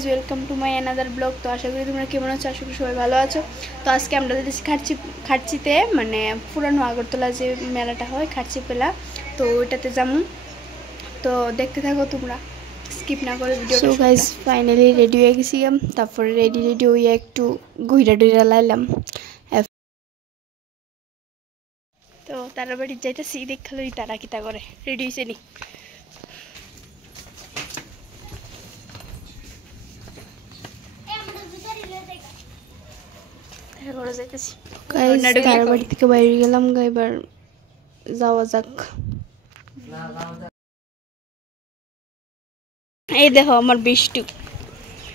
Guys, welcome to my another blog. তো আশা করি তোমরা কেমন আছো, আশা করি সবাই ভালো আছো। তো আজকে আমরা যাচ্ছি খাটচিতে, মানে পুরানো আগরতলা যে মেলাটা হয় খাটচি পেলা, তো ওইটাতে যাবো। তো দেখতে থাকো তোমরা, স্কিপ না করে video. So guys finally ready হয়ে গেছি, তারপরে রেডি হয়ে একটু ঘুরা টুইরা লাইলাম। তো তারা বাড়ি যাইতেছি, দেখালো তারা কিতা করে, রেডি হয়েছে নি। বাড়ি থেকে বাইরে গেলাম, এবার যাওয়া যাক। এই দেখো আমার বৃষ্টি,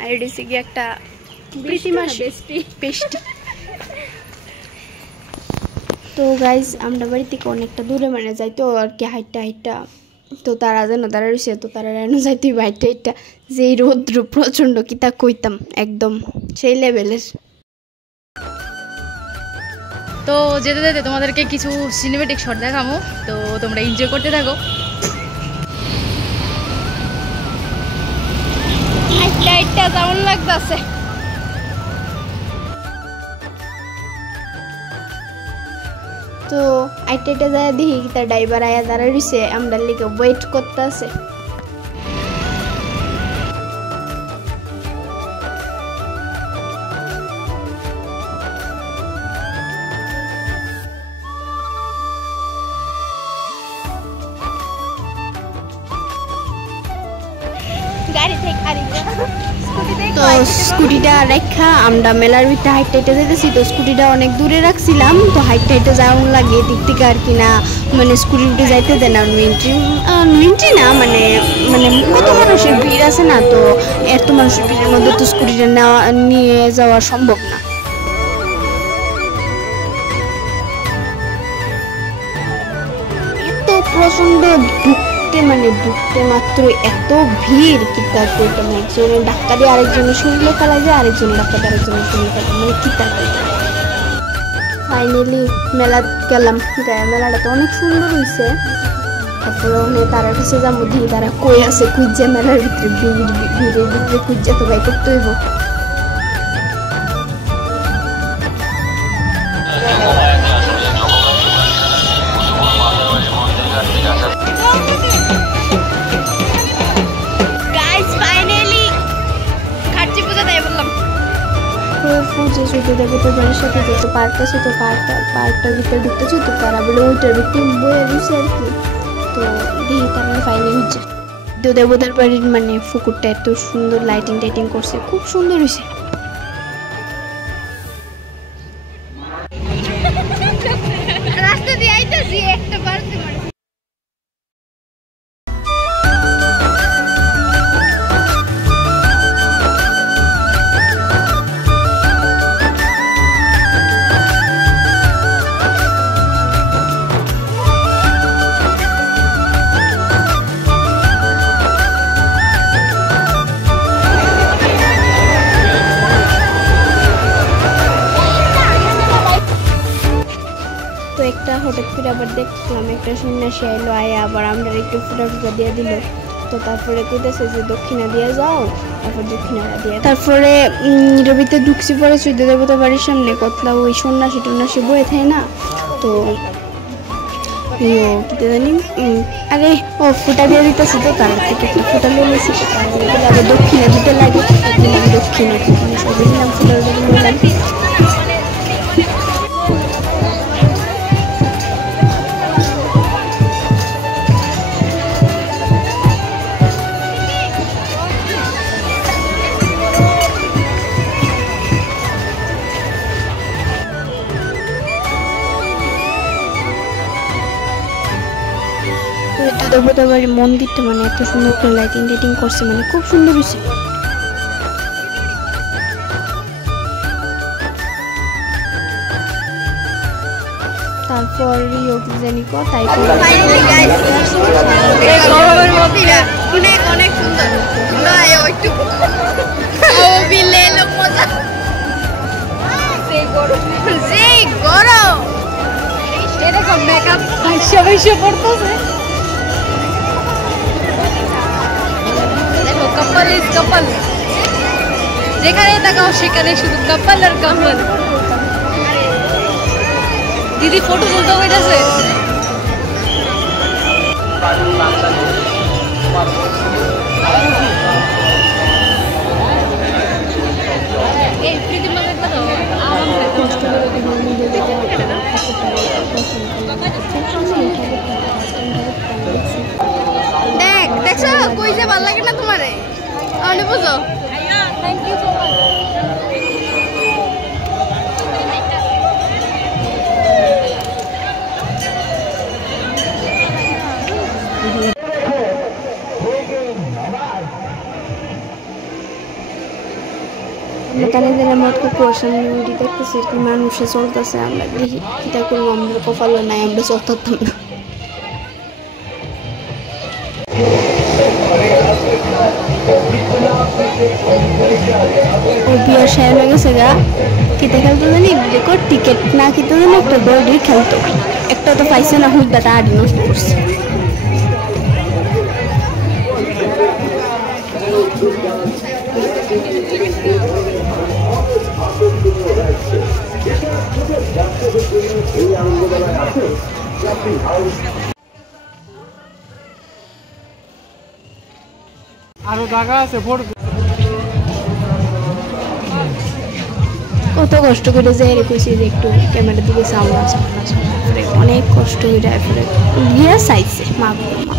আর এডিসি গিয়ে একটা পেস্টি। তো গাইজ আমরা বাড়ি থেকে অনেকটা দূরে মানে যাইতো আর কি, হাইটটা তো তারা যেন তারা রয়েছে, তো তারা যেন যাইতে হাইটটা যে রৌদ্র প্রচন্ড, কি তা কইতাম, একদম সেই লেভেলের। তো যেতে যেতে তোমাদেরকে কিছু সিনেমেটিক শট দেখাবো, তো তোমরা এনজয় করতে থাকো। কেমন লাগতেছে? তো আইটা যায় দেখি তার ড্রাইভার আয়া দাঁড়া রয়েছে, আমরা লিখে ওয়েট করতে আছে। তো স্কুটিটা রেখা আমরা মেলার ভিতরে হাইটটা যেতেছি। তো স্কুটিটা অনেক দূরে রাখছিলাম, তো হাইটটা যাওয়ার লাগে দিক থেকে আর কি না, মানে স্কুটির উঠে যাইতে দেয় না। মিন্ট্রি না, মানে কত মানুষের ভিড় আছে না, তো এত মানুষের ভিড়ের মধ্যে তো স্কুটিটা নিয়ে যাওয়া সম্ভব না। এত প্রচন্ড ঢুকতে মাত্র এত ভিড়, কিতা কইতাম, একজনের ডাক্তারি আরেকজনের শরীরে ফেলা যায়, আরেকজনের ডাক্তারি আরেকজনের শরীরে ফেলা, মানে কিতা কইতাম। ফাইনালি মেলা গেলাম, মেলাটা তো অনেক সুন্দর হয়েছে। তারপরে তারা কাছে যাবো, দিয়ে তারা কই আছে, খুঁজছে মেলার ভিতরে, ভিড়ের ভিতরে খুঁজছে, তো ভাই করতে হইব। দেবতার বাড়ির সাথে যেহেতু পার্ক আছে, তো পার্কটার ভিতরে ঢুকতেছি, তো তারা বলে ওইটার ভিতরে বয়ে দিচ্ছে আর কি। তো দেখি তারা ফাইনাল হচ্ছে। তো দেবতার বাড়ির মানে পুকুরটা এত সুন্দর লাইটিং করছে, খুব সুন্দর হয়েছে। রাস্তা দিয়ে আইতাছি একটা বাড়তে পারে। একটা হঠাৎ করে আবার দেখলাম একটা সন্ন্যাসী এলো, আয়া আবার আমরা একটু ফুটা দিয়ে দিল। তো তারপরে কইতেছে যে দক্ষিণা দিয়ে যাও, তারপর দক্ষিণাটা দিয়ে, তারপরে রবিতে ঢুকছি পরে সূর্য দেবতা বাড়ির সামনে কতলা ওই সন্ন্যাসী বয়ে থাকে না, তো কিতে জানি আরে ও ফুটা দিয়ে দিতেছে, তো তার থেকে একটা ফুটা নিয়ে নিয়েছি, আবার দক্ষিণা দিতে লাগে, দক্ষিণা সবই দিলাম, ফুটা নিলাম। দেবতার বাড়ির মন্দিরটা মানে এত সুন্দর করে লাইটিং করছে, মানে খুব সুন্দর হয়েছে। তারপর অনেক সুন্দর এরকম মেকআপ ভাইসা পড়তেছে। देखो कपल इज कपल। যেখানে তাকাও সেখানে শুধু কাপল আর কাপল। দিদি ফটো তুলতে হইতেছে। এই প্রীতি মনে করো দেখ দেখছো কই যে ভালো লাগে না তোমারে আনে বুঝো। Thank you so much. কালেদের মত কুয়াশা ভিডিও দেখতেছি কি মানুষে চলতেছে, আমরা দেখি এটা করবো, আমাদের কপালও নাই, আমরা চলতাম না। ও বিয়ার শেয়ার হয়ে গেছে গা, কিতে খেলতো জানি রেকর্ড টিকিট না কিতে জানি একটা বড়ি খেলতো, একটা তো পাইছে না, হুইটাটা আড়ি নষ্ট করছে। আরো জায়গা আছে কত কষ্ট করে যে রেখেছি যে একটু ক্যামেরার দিকে সামনে অনেক কষ্ট করে গিয়ে চাইছে মা মা।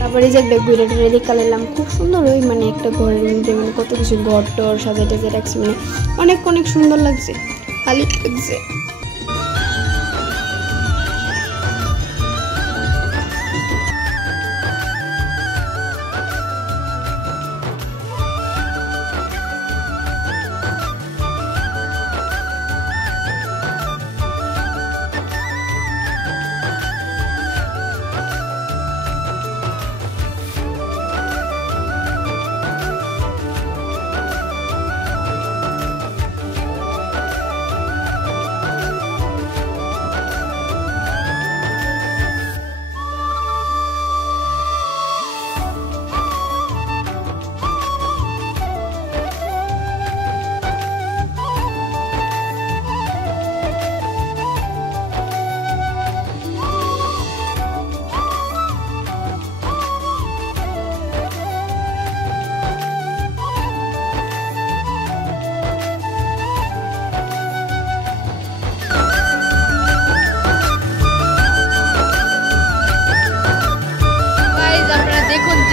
তারপরে যে একটা ঘুরে টুরে দেখাল এলাম, খুব সুন্দর, ওই মানে একটা ঘরের মধ্যে মানে কত কিছু ঘর টর সাজাই টাজাই রাখছে, মানে অনেক অনেক সুন্দর লাগছে, ভালো লাগছে।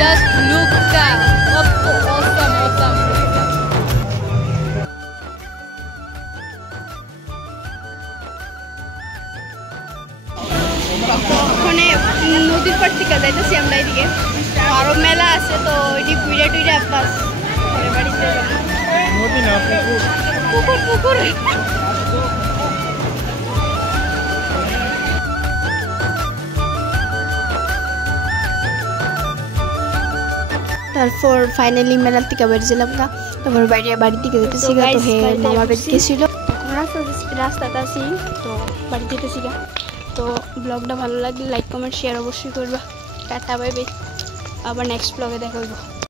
Just look that awesome. ওখানে নদীর পাড় থেকে যাইতেছি আমরা এদিকে, আরো মেলা আছে তো এটি ঘুরে টুইরে বাস বাড়িতে পুকুর। তারপর ফাইনালি মেলার থেকে বেরিয়েছিলাম গা, তারপর বাড়ির দিকে যেতেছি গা, তো হে মামা বেদ গেছিল, রাস্তাটা আছি তো বাড়ি যেতেছি গা। তো ব্লগটা ভালো লাগলে লাইক কমেন্ট শেয়ার অবশ্যই করবা। টাটা বাই বাই, আবার নেক্সট ব্লগে দেখা হইব।